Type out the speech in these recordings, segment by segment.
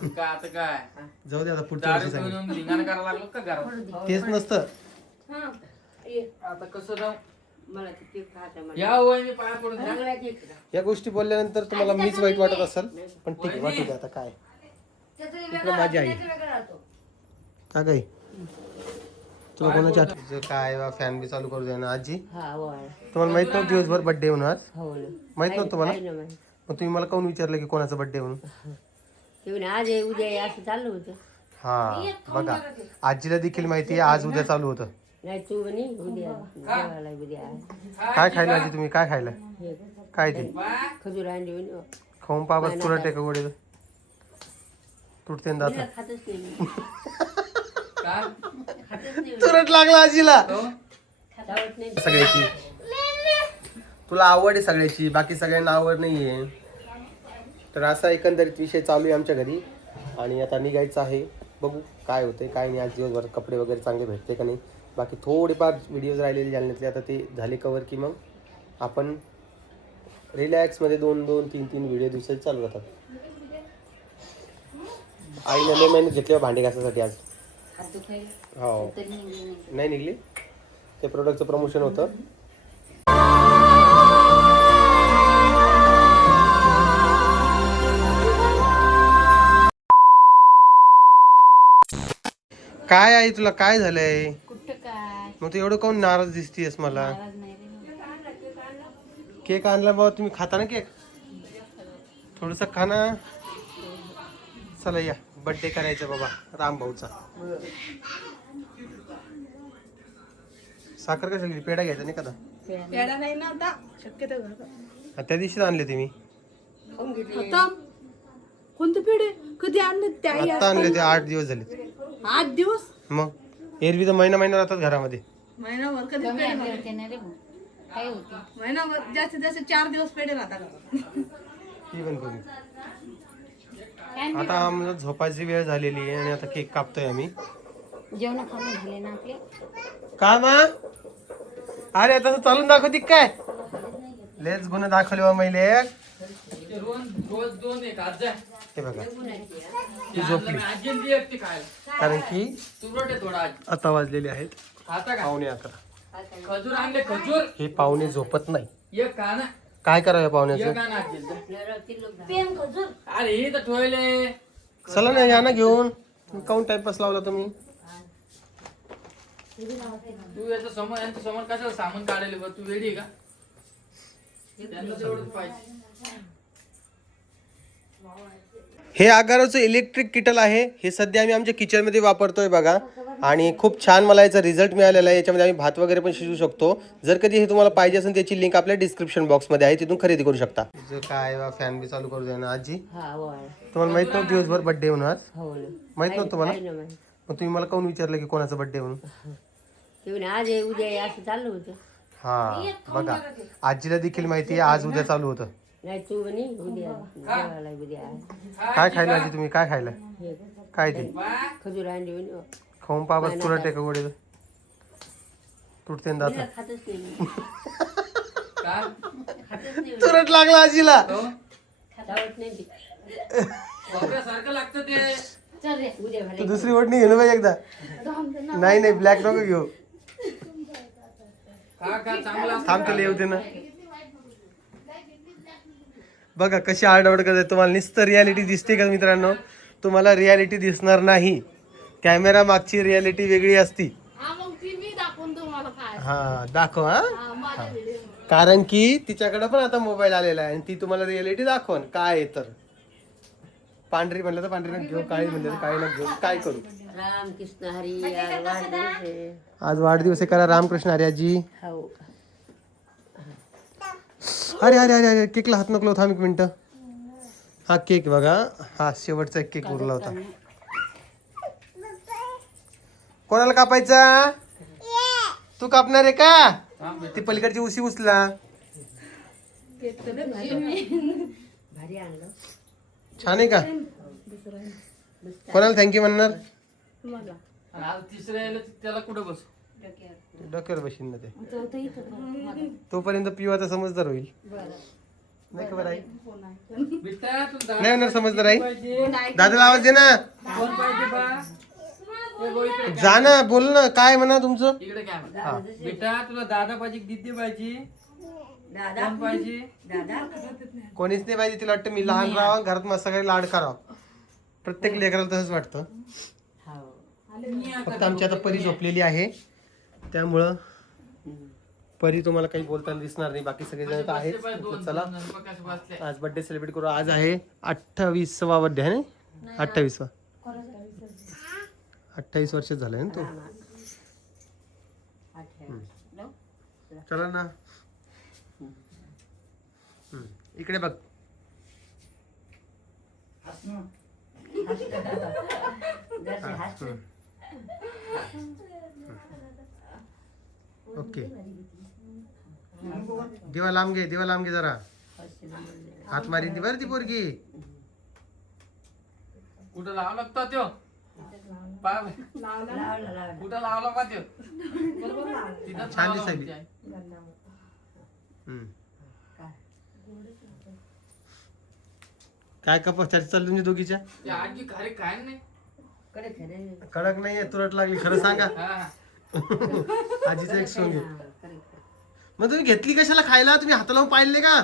काय आता काय जाऊ दे आता पुढच्या वर्षी सांगेन. धिंगाणा करायला लागलो का घरात? तेच नसतं. आता कसं जाऊ मला ते खाता मला या वहिनी पाया पडून जा. चांगला केक का? या गोष्टी बोलल्यानंतर तुम्हाला मीच वाईट वाटत असेल, पण ठीक आहे, वाटू दे आता काय. इकडे माझी आई का गई तुला कोणाची आठवण काय फॅन बी चालू करू दे ना आजी. हा होय तुम्हाला माहित नव्हतं दिवसभर बर्थडे म्हणून आज? हो ना माहित नव्हतं तुम्हाला? आहे ना माहिती. मग तुम्ही मला काऊन विचारलं की कोणाचा बर्थडे म्हणून? ते म्हणे आज आहे उद्या आहे असं चाललं होतं. हा बघा, आजीला देखील माहिती आहे आज उद्या चालू होतं. नाही तू म्हणे उद्या जेवायला उद्या आहे. काय खायला आजी तुम्ही? काय खायला? हे काय ते खजूर आणली म्हणे खाऊन पा बस, तुरट आहे का गोडे तुटते ना तिला दात. खातच नाही मी. काय? खातच नाही तुरट लागला आजीला. खावत नाही सगळ्याची तुला आवड आहे सगळ्याची, बाकी सगळ्यांना आवड नाहीये. तर असा एकंदरीत विषय चालू आहे आमच्या घरी आणि आता निघायचं आहे. बघू काय होतंय काय नाही. आज दिवसभर कपडे वगैरे चांगले भेटते का नाही. बाकी थोडेफार व्हिडिओज राहिलेले जालन्यातले आता ते झाले कवर की मग आपण रिलॅक्समध्ये 2-2, 3-3 व्हिडिओ दिवसाचे चालू राहतात. आईने लय मेहनत घेतली भांडे घासासाठी आज. हात दुखायला हो तरी नाही. नाही निघली. ते प्रोडक्टचं प्रमोशन होतं. काय आहे तुला काय झालंय? कुठं काय मग तू एवढं काऊन नाराज दिसतीयस मला? नाराज नाही रे. केक आणला बाबा, तुम्ही खाता ना केक? थोडस खा ना. चला या बर्थडे करायचा बाबा राम भाऊचा. साखर कशाला गेली? पेढा घ्यायचा नाही का आता? पेढा नाही ना आता शक्यतो त्या दिवशीच आणले तुम्ही. खाऊन घेतली. आता कोणते पेढे कधी आणले त्या आई आता आणले ते 8 दिवस झाले. 8 दिवस मग एरवी तर महिना राहतात घरामध्ये. महिनाभर कधी कमी पेढे आणले होते ना रे भाऊ. काय होते महिनाभर जास्तीत जास्त 4 दिवस पेढे राहतात. ती पण करू. काय आता आम्हाला झोपायची वेळ झालेली आहे आणि आता केक कापतोय आम्ही. जेवण खाऊन झाले ना आपले. काय मा? अरे तसं चालून दाखवती काय? लेच गुण दाखवले बा मैले. ते रोज 2 एक आज जा. हे बघा ती झोपली. आजीला दे एक ती खायला. कारण की तुरट आहे थोडा आज. आता वाजलेले आहेत खाता का? 11:15. खजूर आणले खजूर. हे पाहुणे झोपत नाही. एक खा ना. काय करावं पाहुण्याचं? एक खा ना आजीला. पेन खजूर अरे हे तर ठेवले. चला ना या ना घेऊन. काऊन टाइमपास लावला तुम्ही? तू याच्या समोर यांच्या समोर कशाला सामान काढले बघ. तू वेडी आहे का? त्यांना तेवढंच पाहिजे. हे आगाराचं इलेक्ट्रिक किटल आहे. हे सध्या आम्ही आमच्या किचनमध्ये वापरतोय बघा आणि खूप छान मला याचा रिझल्ट मिळालेला आहे. याच्यामध्ये आम्ही भात वगैरे पण शिजू शकतो. जर कधी हे तुम्हाला पाहिजे असेल त्याची लिंक आपल्या डिस्क्रिप्शन बॉक्समध्ये आहे, तिथून खरेदी करू शकता. काय फॅन बी चालू करू दे ना आजी. हा होय तुम्हाला माहित नव्हतं दिवसभर बर्थडे म्हणून आज? हो ना माहित नव्हतं तुम्हाला? आहे ना माहिती. मग तुम्ही मला काऊन विचारलं की कोणाचा बर्थडे म्हणून? ते म्हणे आज आहे उद्या आहे असं चाललं होतं. हा बघा, आजीला देखील माहिती आहे आज उद्या चालू होतं. नाही तू म्हणे उद्या जेवायला उद्या आहे. काय खायला आजी तुम्ही? काय खायला? हे काय ते खजूर आणली म्हणे खाऊन पा बस, तुरट आहे का गोडे तुटते ना तिला दात. खातच नाही मी. काय? खातच नाही तुरट लागला आजीला. खावत नाही ती. खोबऱ्यासारखं लागतं ते. चल रे उद्या तू घालायचं. दुसरी ओढणी घेऊन पाहिजे एकदा. नाही नाही ब्लॅक नको घेऊ. खा खा चांगला असतं. थांब त्याला येऊ दे ना. बघा कशी आरडाओरड करते. तुम्हाला नुसतं रियालिटी दिसते का मित्रांनो? तुम्हाला रियालिटी दिसणार नाही. कॅमेरा मागची रियालिटी वेगळी असती. हा मग ती मी दाखवून तुम्हाला काय हा दाखव. हा हा, माझ्या व्हिडिओ कारण की तिच्याकडे पण आता मोबाईल आलेला आहे आणि ती तुम्हाला रियालिटी दाखवण काय आहे. तर पांढरी म्हणलं तर पांढरी नग घेऊ, काळी म्हणलं तर काळी नग घेऊ. काय करू? राम कृष्ण हरी आज वाढदिवस आहे. आज वाढदिवस आहे. करा रामकृष्ण हरी आजी. हो अरे अरे अरे अरे केकला हात नको लावू. थांब 1 मिनिट. हा केक बघा, हा शेवटचा एक केक उरला होता. कोणाला कापायचा? तू कापणार आहे का? ती पलीकडची उशी उचला. भारी आणलं. छान आहे का? कोणाला थँक्यू म्हणणार? तुम्हाला आणि आज तिसऱ्या यायला त्याला कुठं बस. डोक्यावर बशीन ना ते. चौथं इथं. तोपर्यंत पिवाचा समजदार होईल. बरं नाही खबर आहे बिट्टा तू नाही होणार समजदार आहे पाहिजे दादाला आवाज दे ना कोण पाहिजे बा ए गो इकडे जा ना बोल ना काय म्हणा तुमचं इकडे काय म्हणा. बेटा तुला दादा पाहिजे की दीदी पाहिजे दादा कोण पाहिजे दादा कोणीच नाही पाहिजे तिला वाटतं मी लहान राहावं घरात मस्त सगळे लाड करावं प्रत्येक लेकराला तसंच वाटतं हो फक्त आमची आता परी झोपलेली आहे त्यामुळं परी तुम्हाला काही बोलताना दिसणार नाही बाकी सगळे जण आहेत म्हटलं चला आज बर्थडे सेलिब्रेट करू आज आहे 28वा बर्थडे आहे ना 28वा 28 वर्ष झालंय ना तो चला ना इकडे बघ ओके दिवा लांब घे जरा हात मारी ती बरं ती पोरगी कुठं लावा लागतो त्यो कुठं लावला का त्यो तिथं छान दिसायली. काय कप चर्चा चालली तुमची दोघीच्या ते आजी खारी काय नाही कडक नाहीये तुरट लागली खरं सांगा हा आजीचं एक सोंग आहे. मग तुम्ही घेतली कशाला खायला तुम्ही हात लावून पाहिले का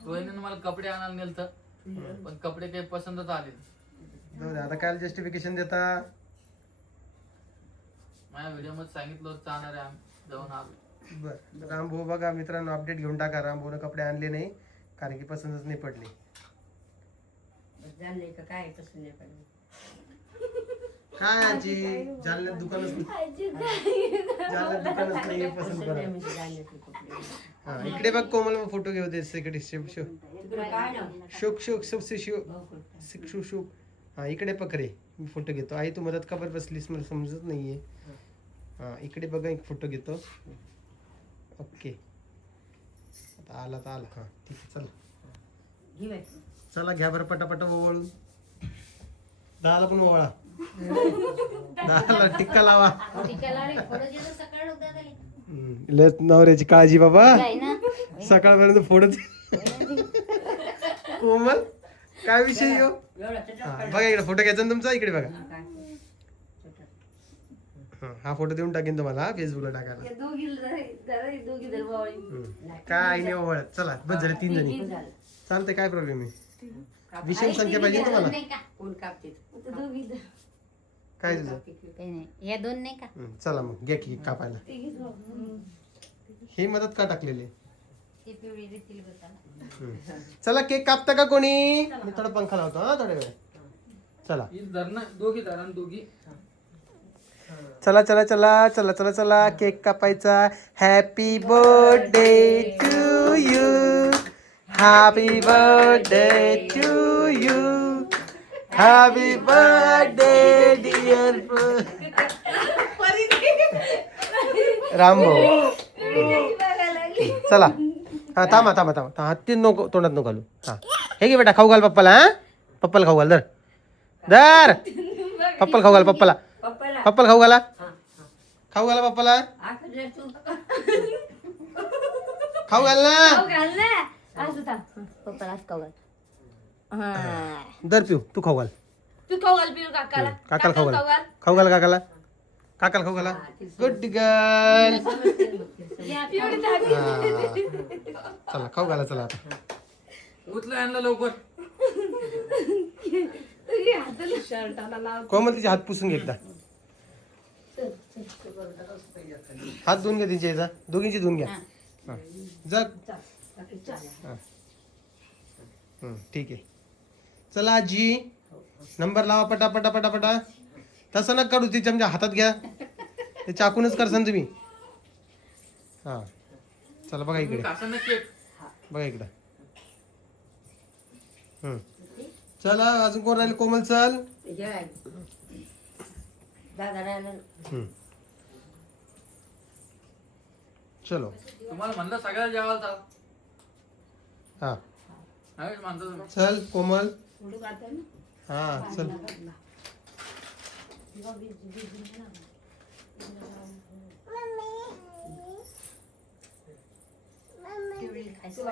रोहिणीनं मला कपडे आणायला नेलतं पण कपडे काही पसंतच आले नाही. जाऊ दे, आता काय जस्टिफिकेशन देता माझ्या व्हिडिओ मध्ये सांगितलं होतं जाणार आहे आम्ही जाऊन आलो बर रामभाऊ बघा मित्रांनो अपडेट घेऊन टाका रामभाऊनं कपडे आणले नाही कारण की पसंतच नाही पडले जाणले का काय पसंत नाही पडलं काय आजी जालन्यात दुकानच नाही जालन्यात दुकानच नाही पसंत करा म्हणजे जाणले कपडे हा इकडे बघ कोमल मग फोटो घेऊ दे सेक्रेटरी शिव शिव तिकडे काय ना शुक शुक शुभ से शिव शिक्षु शुभ हा इकडे पकरे मी फोटो घेतो आई तू मदत का बरं बसलीस मला समजत नाहीये हा इकडे बघा एक फोटो घेतो ओके आता आला तर आला हा ठीक आहे चला घे बाई. चला घ्या बरं पटापट ओवाळून दहाला पण ओवाळा दहाला टिक्का लावा लस नवऱ्याची काळजी बाबा सकाळपर्यंत फोडत कोमल काय विषय हो बघा इकडे फोटो घ्यायचा ना तुमचा इकडे बघा हा फोटो देऊन टाकेन तुम्हाला फेसबुकला टाकायला काय नाही ओवाळत चला बस झाले 3 जणी चालते काय प्रॉब्लेम आहे विषम संख्या पाहिजे तुम्हाला कोण कापते काय तुझं या दोन नाही का चला मग घ्या की कापायला हे मदत का टाकलेली ते पिवळी देतील बसायला चला केक कापता का कोणी मी थोडा पंखा लावतो हा थोड्या वेळ चला ही धरणं दोघी धरण दोघी चला चला चला चला चला चला केक कापायचा happy birthday to you happy birthday to you happy birthday dear Rambhau चला हा थांबा थांबा थांबा हा ते नको तोंडात नको घालू हा हे घे बेटा खाऊ घाल पप्पाला हा पप्पाला खाऊ घाल दर दर पप्पाला खाऊ घाल पप्पाला पप्पाला खाऊ घाला खाऊ घाला पप्पाला खाऊ घाल ना पप्पाला खाऊ घाल दर पिऊ तू खाऊ घाल तू खाऊ घाल पिऊ काकाला काकाला खाऊ घाल खाऊ घाल काकाला काकाला खाऊ घाला गुड गर्ल चला खाऊ घाला चला आता उचलं आणलं लवकर शर्टाला लाव कोमल तिचे हात पुसून घे एकदा हात धुवून घ्या तिचे याचा दोघींची धुवून घ्या हा. जा हा. ठीक आहे चला आजी नंबर लावा पटा पटा पटा पटा तसं नका काढू तिच्या म्हणजे हातात घ्या ते चाकूनच करसान तुम्ही हा चला बघा इकडे असं नक्की बघा इकडं चला अजून कोण राहिले कोमल चल दादा राहिला चलो तुम्हाला म्हणलं सगळ्याला जेवायला चाल हा म्हणतो तुम्ही चल कोमल हा चल पिवळी खायची.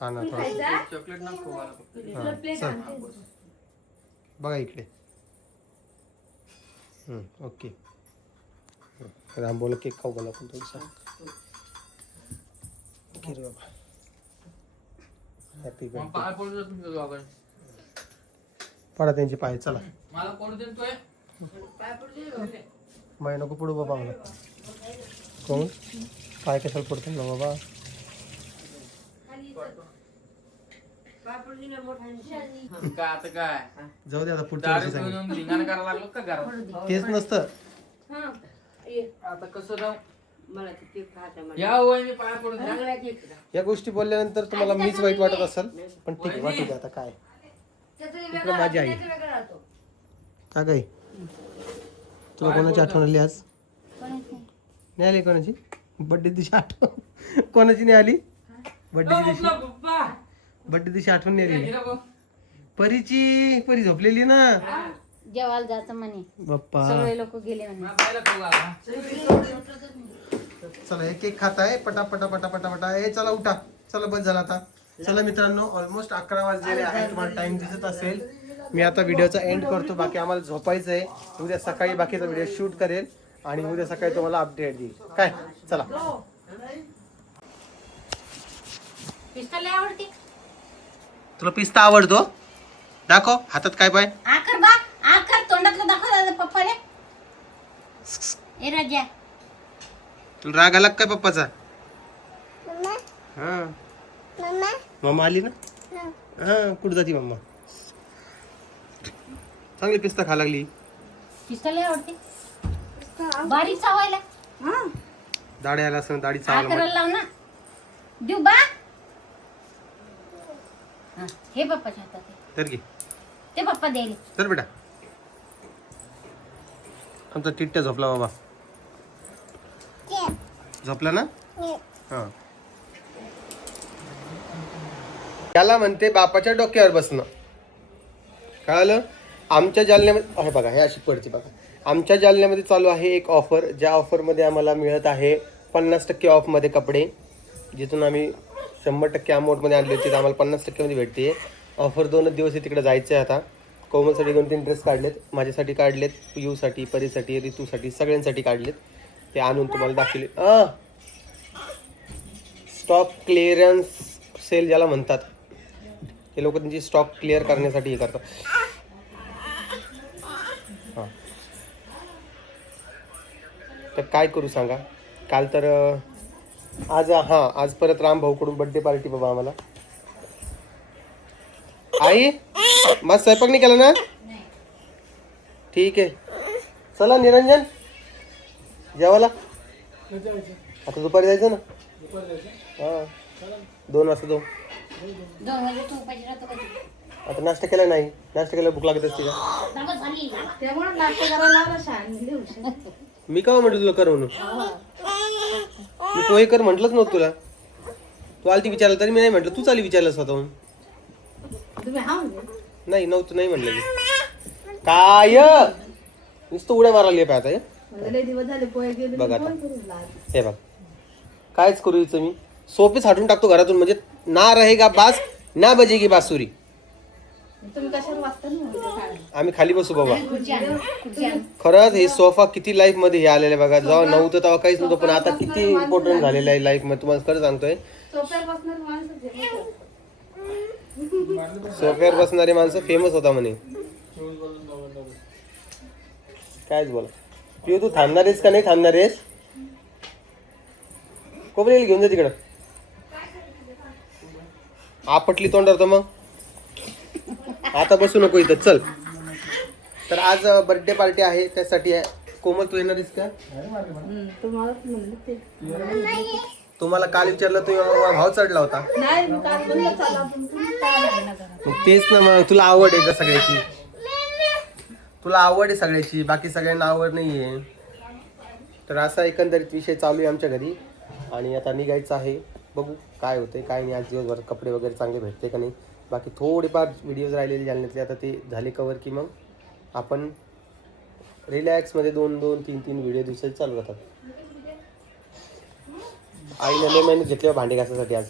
हा ना थोडं. चॉकलेट नको मला फक्त. हा, चल. बघा इकडे. ओके. राम बोला केक खाऊ मला पण थोडंसं. ओके रे बाबा. हॅपी मग बर्थडे. पाय पडू दे तुमच्या दोघांनी. पडा त्यांचे पाय चला. मला पडू दे तोय. पाय पडू दे. माय नको पडू बाबा मला. कोण पाय कशाला पडतो ना बाबा. काय आता काय जाऊ दे आता पुढच्या दारू वर्षी सांगेन. पिऊन धिंगाणा करायला लागलो का घरात? तेच नसतं. आता कसं जाऊ मला ते केक खाता मला. या वहिनी पाय पडू द्या. चांगला केक खा. या गोष्टी बोलल्यानंतर तुम्हाला मीच वाईट वाटत असेल पण ठीक आहे वाटू दे आता काय. इकडे माझी आई. का काय तुला कोणाची आठवण आली आज? नाही आली कोणाची? बर्थडे दिवशी आठवण कोणाची नाही आली? बर्थडे दिवशी पप्पा बर्थडे दिवशी आठवण नाही आली. गेला भाऊ. परीची परी झोपलेली ना. जेवायला जायचं म्हणे. बाप्पा सगळे लोक गेले म्हणे. मला पाहिलं खाऊ घाला. चला एक एक खात आहे पटा पटा पटा पटा पटा. ए चला उठा. चला बस झाला आता. चला मित्रांनो ऑलमोस्ट 11 वाजलेले आहेत. तुम्हाला टाइम दिसत असेल. मी आता व्हिडिओचा एंड करतो. बाकी आम्हाला झोपायचं आहे. उद्या सकाळी बाकीचा व्हिडिओ शूट करेल आणि उद्या सकाळी तुम्हाला अपडेट देईल. काय चला. पिस्ता लय आवडते. तुला पिस्ता आवडतो? दाखव हातात काय पाय. आकर बा आकर तोंडातलं दाखव दादा पप्पाले. ए राजा तुला राग आला काय पप्पाचा? हा मम्मा आली ना. हा कुठं जाती मम्मा? चांगली पिस्ता खा लागली. पिस्ता लय आवडते. बारीक चावायला दाढी आला असं दाढी चावला. आकराला लाव ना. देऊ बा. हा, हे पप्पाच्या हातात आहे. तर घे. ते पप्पा द्यायले. तर बेटा आमचा टिट्ट्या झोपला बाबा. झोपला ना. हा त्याला म्हणते बापाच्या डोक्यावर बसणं. कळालं? आमच्या जालन्यामध्ये हे बघा हे अशी पडते बघा. आमच्या जालन्यामध्ये चालू आहे एक ऑफर. ज्या ऑफरमध्ये आम्हाला मिळत आहे 50% ऑफमध्ये कपडे. जिथून आम्ही 100% अमाऊंटमध्ये आणले होते आम्हाला 50% मध्ये भेटते. ऑफर 2 दिवस आहे. तिकडे जायचं आहे आता. कोमलसाठी 2-3 ड्रेस काढलेत. माझ्यासाठी काढलेत. पियूसाठी परीसाठी ऋतूसाठी सगळ्यांसाठी काढलेत. ते आणून तुम्हाला दाखवले. स्टॉक क्लिअरन्स सेल ज्याला म्हणतात. हे लोक त्यांची स्टॉक क्लिअर करण्यासाठी हे करतात. हां तर काय करू सांगा. काल तर आज परत राम भाऊकडून बर्थडे पार्टी बाबा आम्हाला. आई मस्त स्वयंपाक नाही केला ना. ठीक आहे चला निरंजन जेवायला. आता दुपारी जायचं ना. हां 2 वाजता जाऊ. 2 वाजे तू पाहिजे राहतो कधी. आता नाश्ता केला नाही. नाश्ता केला भूक लागत असते का? दाबा झाली. त्यामुळे नाश्ता करायला लागला शाळेमध्ये. मी का म्हटलं तुला कर म्हणून. मी पोहे कर म्हटलंच नव्हतं तुला. तू आली विचारलं तरी मी नाही म्हटलं. तूच आली विचारलं स्वतःहून. तुम्ही हा म्हणजे नाही नव्हतं नाही म्हणलं मी. काय नुसतं उड्या मारायला पाहता हे. मला लय दिवस झाले पोहे गेले. बघ आता. फोन करून लाव. हे बघ कायच करू इथं मी. सोपेच हटून टाकतो घरातून म्हणजे ना रहेगा बास ना बजेगी बासुरी. तुम्ही कशावर वाचता ना. आम्ही खाली बसू बाबा. खुर्ची आण, खुर्ची आण. खरंच हे सोफा किती लाईफ मध्ये हे आलेलं आहे बघा. जेव्हा नव्हतं तेव्हा काहीच नव्हतं पण आता किती इम्पॉर्टंट झालेलं आहे लाईफ मध्ये. तुम्हाला खरं सांगतोय. सोप्यावर बसणार माणसं फेमस. सोफ्यावर बसणारी माणसं फेमस होता म्हणे. कायच बोला. पिऊ तू थांबणार आहेस का नाही थांबणार आहेस? कोबरेल घेऊन जा तिकडं. आपटली तोंडावर तर मग आता बसू नको इथं चल. तर आज बर्थडे पार्टी आहे त्यासाठी आहे. कोमल तू येणार आहेस का? तुम्हाला म्हणलं ते तुम्हाला काल विचारलं तुम्ही भाव चढला होता. नाही मी काल म्हणलं चला आपण तुम्ही काय म्हणलं करा. मग तेच ना मग तुला आवड आहे का सगळ्याची? तुला आवड आहे सगळ्याची बाकी सगळ्यांना आवड नाही आहे. तर असा एकंदरीत विषय चालू आहे आमच्या घरी आणि आता निघायचं आहे. बघू काय होते काय नाही. आज दिवसभर कपडे वगैरे चांगले भेटते का नाही. बाकी थोडेफार व्हिडिओज राहिलेले जालन्यातले आता ते झाले कवर की मग आपण रिलॅक्स मध्ये 2-3 व्हिडिओ दिवसाचे चालू राहतात. आईने लय मेहनत घेतली हो भांडी घासासाठी आज.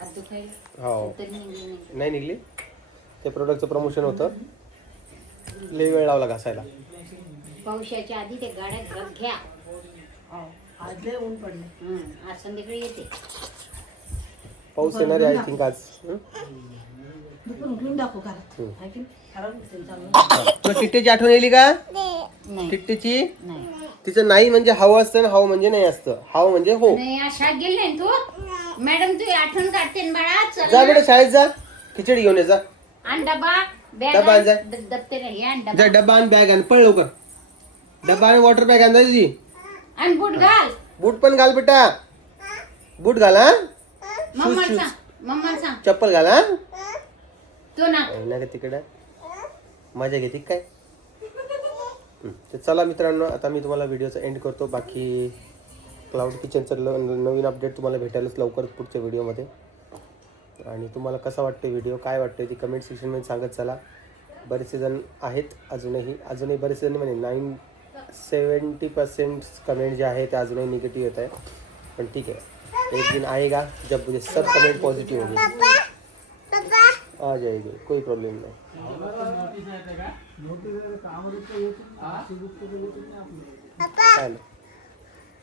हात दुखायला हो तरी निघली नाही. नाही निघली. ते प्रोडक्टचं प्रमोशन होतं, लय वेळ लावला घासायला. पावसाच्या आधी ते गाड्या घरात घ्या. आज लय ऊन पडले. आज संध्याकाळी येते. पाऊस येणार आहे आय थिंक आज. दुपारून घेऊन दाखव घरात. आहे की नाही? खराब दिसेल चांगलं. तुला टिट्टीची आठवण येईल का? नाही टिट्टीची नाही तिचं नाही म्हणजे हवं असतं, हाव म्हणजे नाही असतं. हाव म्हणजे हो. नाही, आज शाळेत गेली नाही तू. मॅडम तू आठवण काढते ना बाळा. चल जा ना. बेटा शाळेत जा, खिचडी घेऊन ये जा. आण डबा बॅग डबा आण जा. दप्तर हे आण जा डबा डब्बा आणि बॅग आण, पळ लवकर. डब्बा आणि वॉटर बॅग आण तुझी. आणि बूट घाल. बूट पण घाल बेटा, बूट घाल हा. मम्माला सांग, मम्माला सांग चप्पल घाल हा. तो ना. नाही का तिकडे मजा घेते काय. तर चला मित्रांनो, आता मी तुम्हाला व्हिडिओचा एंड करतो. बाकी क्लाउड किचनचं नवीन अपडेट तुम्हाला भेटायलाच लवकर पुढच्या व्हिडिओमध्ये. आणि तुम्हाला कसा वाटतं व्हिडिओ, काय वाटतं ती कमेंट सेक्शनमध्ये सांगत चला. बरेचसे जण आहेत अजूनही बरेचसे जण म्हणजे 70% कमेंट जे आहे ते अजूनही निगेटिव्ह येत आहे. पण ठीक आहे, एक दिन आएगा जब मुझे सब कमेंट पॉझिटिव्ह होगी. आ जाएगी, कोई प्रॉब्लेम नहीं.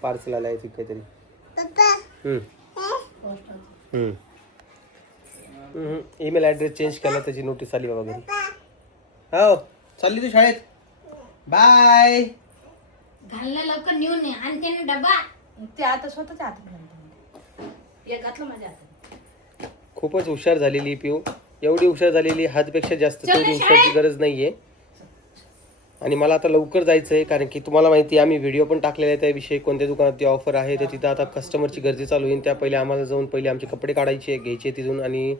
पार्सल आला आहे काहीतरी. ईमेल ॲड्रेस चेंज केला, त्याची नोटीस आली बाबा घरी. हो चालली तू शाळेत. बाय. घालणं लवकर नेऊन ये. आणि त्याने डबा. ते आता स्वतःच्या हातात घालतो. एक घातलं माझ्या हातात. खूपच हुशार झालेली पिऊ. एवढी हुशार झालेली, हातपेक्षा जास्त तेवढी हुशारची गरज नाहीये. आणि मला आता लवकर जायचं आहे, कारण की तुम्हाला माहिती आहे आम्ही व्हिडिओ पण टाकलेला आहे त्याविषयी, कोणत्या दुकानात ती ऑफर आहे. तर तिथं आता कस्टमरची गर्दी चालू होईल. त्या पहिले आम्हाला जाऊन पहिले आमचे कपडे काढायचे, घ्यायचे तिथून, आणि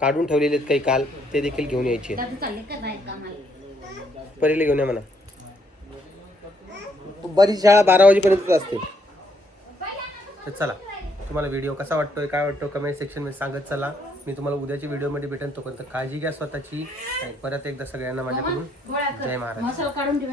काढून ठेवलेले आहेत काही काल, ते देखील घेऊन यायचे. दादू चालले का बाहेर कामाला? पहिले घेऊन या म्हणा. बरीच शाळा 12 वाजेपर्यंत असते. तर चला, तुम्हाला व्हिडिओ कसा वाटतोय, काय वाटतो कमेंट सेक्शनमध्ये सांगत चला. मी तुम्हाला उद्याच्या व्हिडिओमध्ये भेटेन. तोपर्यंत काळजी घ्या स्वतःची. आणि परत एकदा सगळ्यांना माझ्याकडून जय महाराज. मसाला काढून ठेवा.